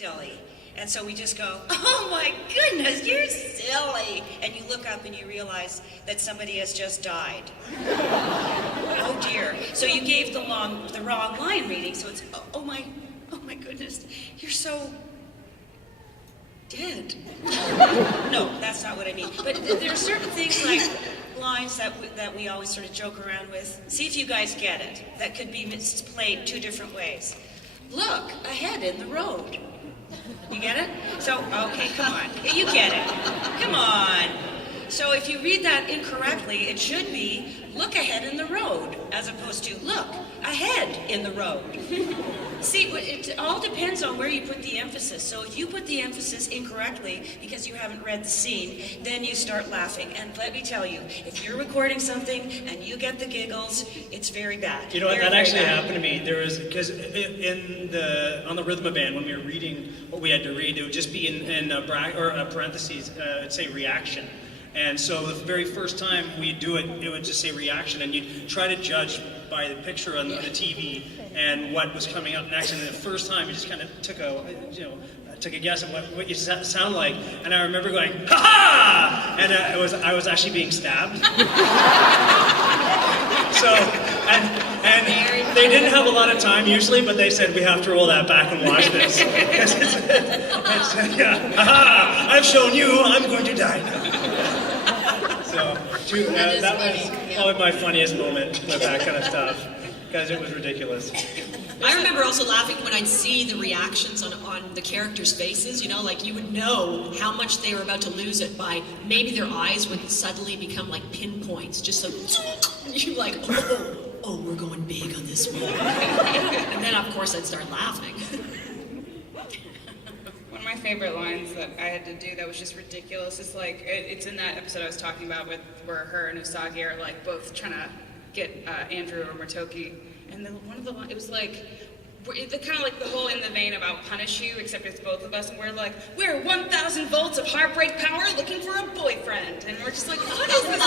silly. And so we just go, oh my goodness, you're silly. And you look up and you realize that somebody has just died. Oh dear. So you gave the wrong line reading, so it's, oh my goodness, you're so dead. No, that's not what I mean. But there are certain things like lines that we always sort of joke around with. See if you guys get it. That could be played two different ways. Look ahead in the road. You get it? So, okay, come on. You get it. Come on. So if you read that incorrectly, it should be look ahead in the road, as opposed to look ahead in the road. See, it all depends on where you put the emphasis. So if you put the emphasis incorrectly because you haven't read the scene, then you start laughing. And let me tell you, if you're recording something and you get the giggles, it's very bad. You know what, very, that actually bad. happened to me. There was, because on the Rhythm band, when we were reading what we had to read, it would just be in parentheses, it'd say reaction. And so the very first time we do it, it would just say reaction, and you'd try to judge by the picture on the TV and what was coming up next. And the first time, you just kind of took a guess at what you sound like. And I remember going, ha ha! And I was actually being stabbed. So, and they didn't have a lot of time usually, but they said, we have to roll that back and watch this. Yeah, ha ha! I've shown you, I'm going to die now. So, that was probably my funniest moment with that kind of stuff, because it was ridiculous. I remember also laughing when I'd see the reactions on the characters' faces, you know, like you would know how much they were about to lose it by maybe their eyes would suddenly become like pinpoints, just so you're like, oh, we're going big on this one. And then of course I'd start laughing. One of my favorite lines that I had to do that was just ridiculous is like, it's in that episode I was talking about where her and Usagi are like both trying to get Andrew or Motoki. And then one of the lines, it was like, kind of like the whole in the vein about punish you, except it's both of us, and we're like, we're 1,000 volts of heartbreak power looking for a boyfriend. And we're just like, what is this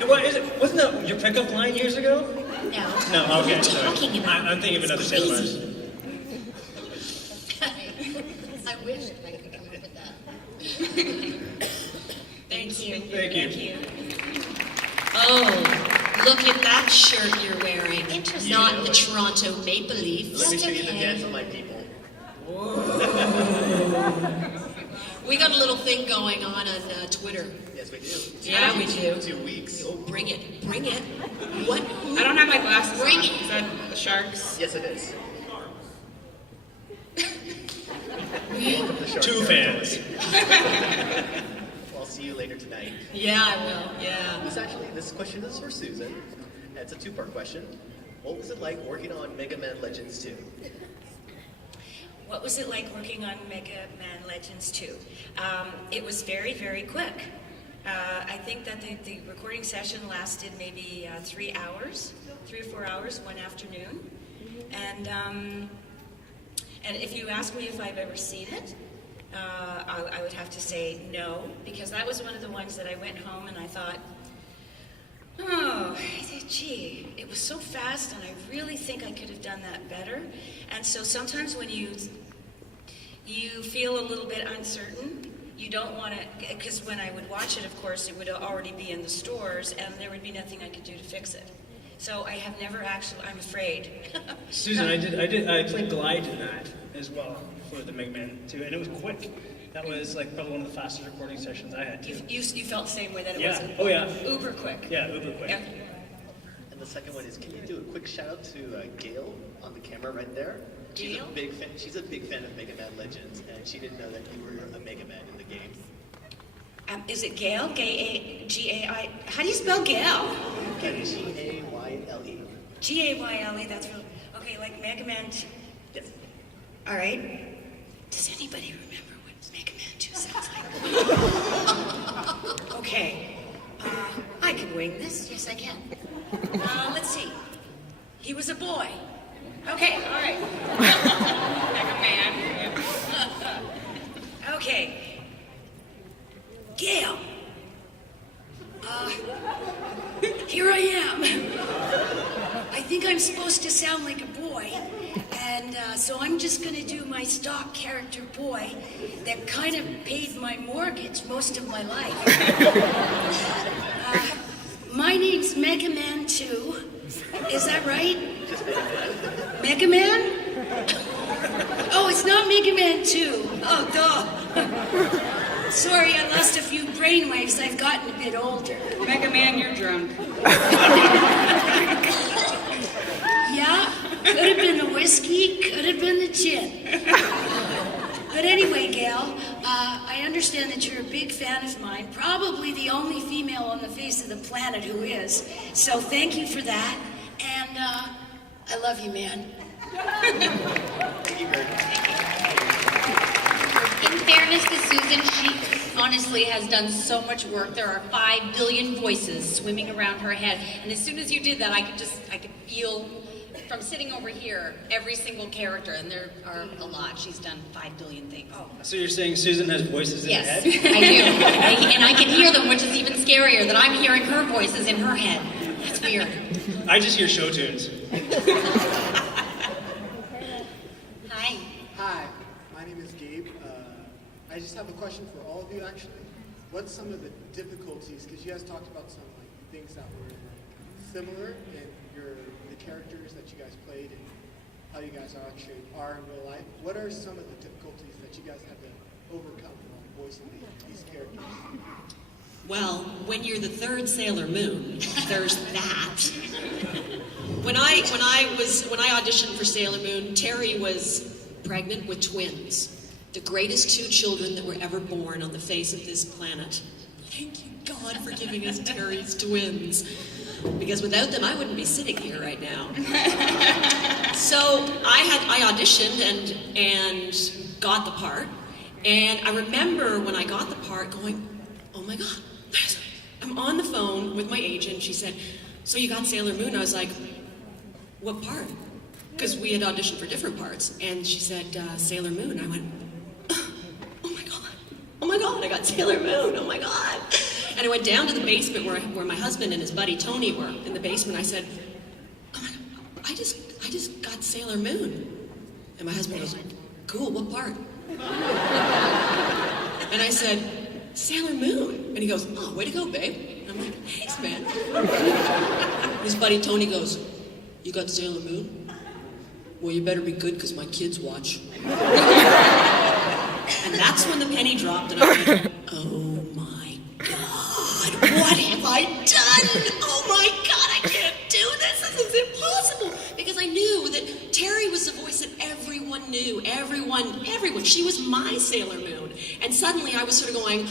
line? What is it? Wasn't that your pickup line years ago? No. No, okay, What are you sorry. talking about? I'm thinking of another set of lines. I wish I could come up with that. Thank you. Thank you. Thank you. Oh, look at that shirt you're wearing. Interesting. Not the Toronto Maple Leafs. Let me show you the dance of my people. We got a little thing going on Twitter. Yes, we do. Yeah, we do. 2 weeks. Oh, bring it. Bring it. What? I don't have my glasses Bring on. it. Is that the Sharks? Yes, it is. Two fans. I'll see you later tonight. Yeah, I will. Yeah. This question is for Susan. It's a two-part question. What was it like working on Mega Man Legends 2? What was it like working on Mega Man Legends 2? It was very, very quick. I think that the recording session lasted maybe 3 hours, 3 or 4 hours, one afternoon. And if you ask me if I've ever seen it, I would have to say no, because that was one of the ones that I went home and I thought, oh, gee, it was so fast and I really think I could have done that better. And so sometimes when you feel a little bit uncertain, you don't want to, because when I would watch it, of course, it would already be in the stores and there would be nothing I could do to fix it. So I have never actually, I'm afraid. Susan, I played Glide in that as well for the Mega Man 2, and it was quick. That was like probably one of the fastest recording sessions I had too. You felt the same way that it Yeah. was Oh yeah. uber quick. Yeah, uber quick. Yeah. And the second one is, can you do a quick shout out to Gail on the camera right there? Gail? She's a big fan of Mega Man Legends, and she didn't know that you were a Mega Man in the game. Is it Gail? G-A-I? How do you spell Gail? Gayle. G-A-Y-L-E, that's real. Okay, like Mega Man. Yes. All right. Does anybody remember what Mega Man 2 sounds like? Okay. I can wing this. Yes, I can. Let's see. He was a boy. Okay, all right. Mega Man. Okay. Gail. Here I am. I think I'm supposed to sound like a boy, and so I'm just going to do do my stock character boy that kind of paid my mortgage most of my life. My name's Mega Man 2. Is that right? Mega Man? Oh, it's not Mega Man 2. Oh, duh. Sorry, I lost a few brainwaves. I've gotten a bit older. Mega Man, you're drunk. Yeah, could have been the whiskey, could have been the gin. But anyway, Gail, I understand that you're a big fan of mine, probably the only female on the face of the planet who is. So thank you for that, and I love you, man. Thank you very much. In fairness to Susan, she honestly has done so much work. There are 5 billion voices swimming around her head, and as soon as you did that, I could feel from sitting over here every single character, and there are a lot. She's done 5 billion things. Oh, so you're saying Susan has voices in Yes, her head? I do. And I can hear them, which is even scarier, that I'm hearing her voices in her head. That's weird. I just hear show tunes. Hi. Hi, my name is Gabe. I just have a question for all of you, actually. What's some of the difficulties, because you guys talked about some things that were similar in the characters that you guys played and how you guys are in real life. What are some of the difficulties that you guys had to overcome while voicing these characters? Well, when you're the third Sailor Moon, there's that. When I auditioned for Sailor Moon, Terry was pregnant with twins, the greatest 2 children that were ever born on the face of this planet. Thank you, God, for giving us Terry's twins, because without them, I wouldn't be sitting here right now. So I auditioned and got the part, and I remember when I got the part going, oh my God. I'm on the phone with my agent. She said, so you got Sailor Moon? I was like, what part? Because we had auditioned for different parts. And she said, Sailor Moon. I went, oh my God. Oh my God, I got Sailor Moon. Oh my God. And I went down to the basement where my husband and his buddy Tony were in the basement. I said, oh my God, I just got Sailor Moon. And my husband goes, cool, what part? And I said, Sailor Moon. And he goes, oh, way to go, babe. And I'm like, thanks, man. His buddy Tony goes, you got Sailor Moon? Well, you better be good because my kids watch. And that's when the penny dropped and I went, oh my God, what have I done? Oh my God, I can't do this. This is impossible. Because I knew that Terry was the voice that everyone knew. Everyone. She was my Sailor Moon. And suddenly I was sort of going,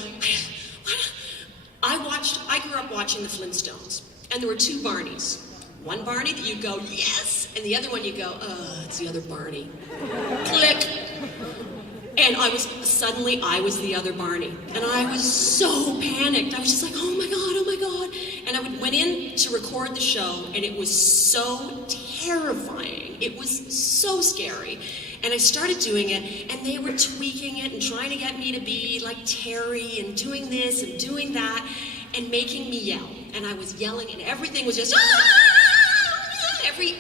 I grew up watching the Flintstones. And there were 2 Barneys. One Barney that you'd go, yes! And the other one you'd go, it's the other Barney. Click! And I was the other Barney. And I was so panicked. I was just like, oh my God. And I went in to record the show, and it was so terrifying. It was so scary. And I started doing it, and they were tweaking it and trying to get me to be like Terry and doing this and doing that and making me yell. And I was yelling, and everything was just, every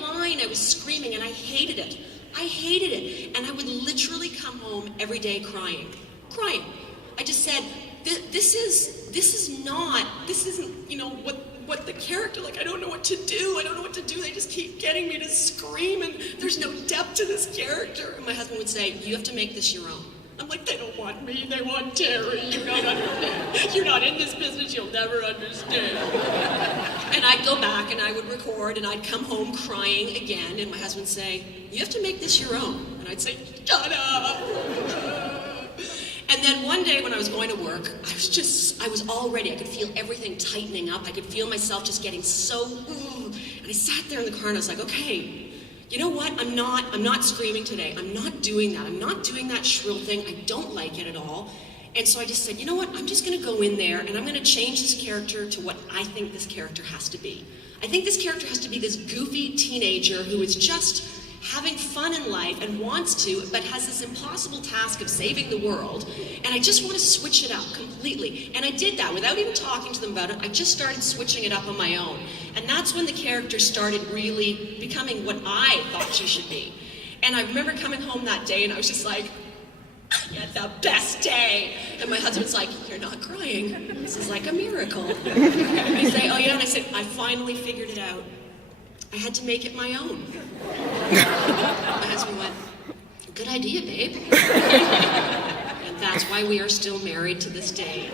line I was screaming, and I hated it. And I would literally come home every day crying. I just said, this isn't, what the character, I don't know what to do. They just keep getting me to scream, and there's no depth to this character. And my husband would say, you have to make this your own. I'm like, they don't want me, they want Terry. You don't understand. You're not in this business, you'll never understand. And I'd go back and I would record and I'd come home crying again, and my husband would say, you have to make this your own. And I'd say, shut up. And then one day when I was going to work, I was all ready. I could feel everything tightening up. I could feel myself just getting so, and I sat there in the car and I was like, okay, you know what? I'm not screaming today. I'm not doing that. I'm not doing that shrill thing. I don't like it at all. And so I just said, you know what? I'm just going to go in there and I'm going to change this character to what I think this character has to be. I think this character has to be this goofy teenager who is just having fun in life and wants to, but has this impossible task of saving the world. And I just want to switch it up completely. And I did that without even talking to them about it. I just started switching it up on my own. And that's when the character started really becoming what I thought she should be. And I remember coming home that day and I was just like, I had the best day. And my husband's like, you're not crying. This is like a miracle. And he's like, oh yeah, and I said, I finally figured it out. I had to make it my own. My husband went, good idea, babe. And that's why we are still married to this day.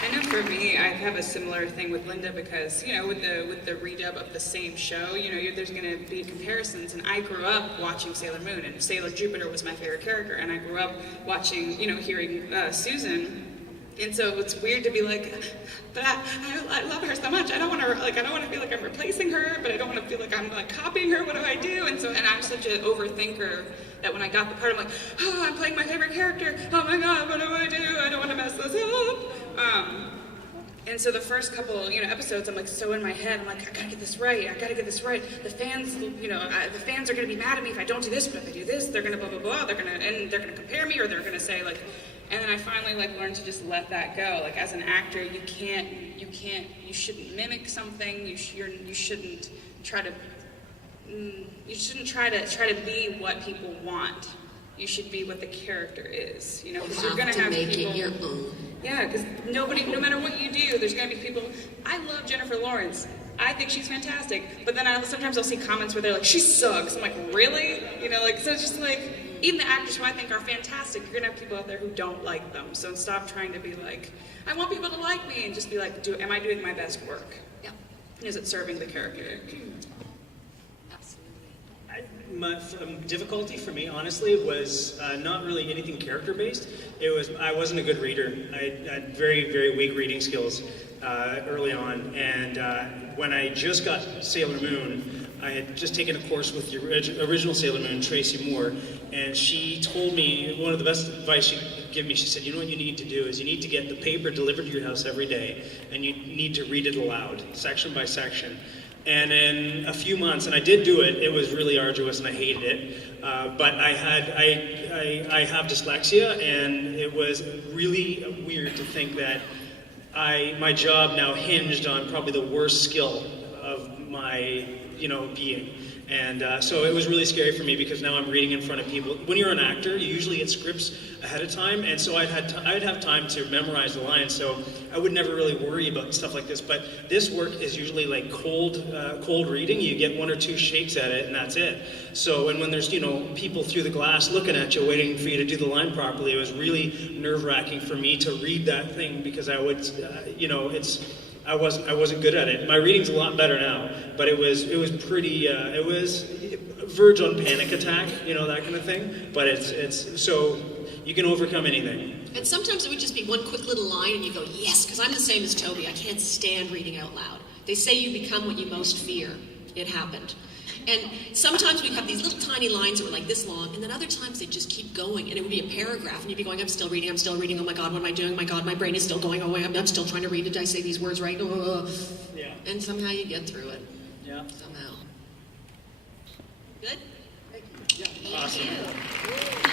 I know for me, I have a similar thing with Linda because, you know, with the redub of the same show, you know, there's going to be comparisons. And I grew up watching Sailor Moon, and Sailor Jupiter was my favorite character. And I grew up watching, you know, hearing Susan. And so it's weird to be like, but I love her so much. I don't want to feel like I'm replacing her, but I don't want to feel like I'm like copying her. What do I do? And I'm such an overthinker that when I got the part, I'm like, oh, I'm playing my favorite character. Oh my God, what do? I don't want to mess this up. And so the first couple, you know, episodes, I'm like so in my head. I'm like, I gotta get this right. The fans, you know, the fans are gonna be mad at me if I don't do this. But if I do this, they're gonna blah blah blah. They're gonna compare me, or they're gonna say like. And then I finally like learned to just let that go. Like as an actor, you shouldn't mimic something. You shouldn't try to be what people want. You should be what the character is. You know, because you're gonna have make people. It your own. Yeah, because no matter what you do, there's gonna be people. I love Jennifer Lawrence. I think she's fantastic. But then sometimes I'll see comments where they're like, she sucks. I'm like, really? You know, like so it's just like. Even the actors who I think are fantastic, you're gonna have people out there who don't like them. So stop trying to be like, I want people to like me, and just be like, am I doing my best work? Yeah. Is it serving the character? Difficulty for me, honestly, was not really anything character-based. I wasn't a good reader. I had very, very weak reading skills early on, and when I just got Sailor Moon, I had just taken a course with the original Sailor Moon, Tracy Moore, and she told me, one of the best advice she could give me, she said, you know what you need to do is you need to get the paper delivered to your house every day, and you need to read it aloud, section by section. And in a few months, and I did do it, it was really arduous and I hated it, but I have dyslexia, and it was really weird to think that my job now hinged on probably the worst skill of my being. And so it was really scary for me because now I'm reading in front of people. When you're an actor, you usually get scripts ahead of time, and so I'd have time to memorize the lines, so I would never really worry about stuff like this. But this work is usually like cold reading. You get one or two shakes at it, and that's it. So when there's people through the glass looking at you, waiting for you to do the line properly, it was really nerve-wracking for me to read that thing because I would, I wasn't good at it. My reading's a lot better now, but it was pretty. It was verge on panic attack, that kind of thing. But it's so you can overcome anything. And sometimes it would just be one quick little line, and you go, yes, because I'm the same as Toby. I can't stand reading out loud. They say you become what you most fear. It happened. And sometimes we'd have these little tiny lines that were like this long, and then other times they'd just keep going, and it would be a paragraph, and you'd be going, I'm still reading, oh my God, what am I doing? Oh my God, my brain is still going, I'm still trying to read, did I say these words right? Yeah. And somehow you get through it. Yeah. Somehow. Good? Thank you. Yeah. Thank you.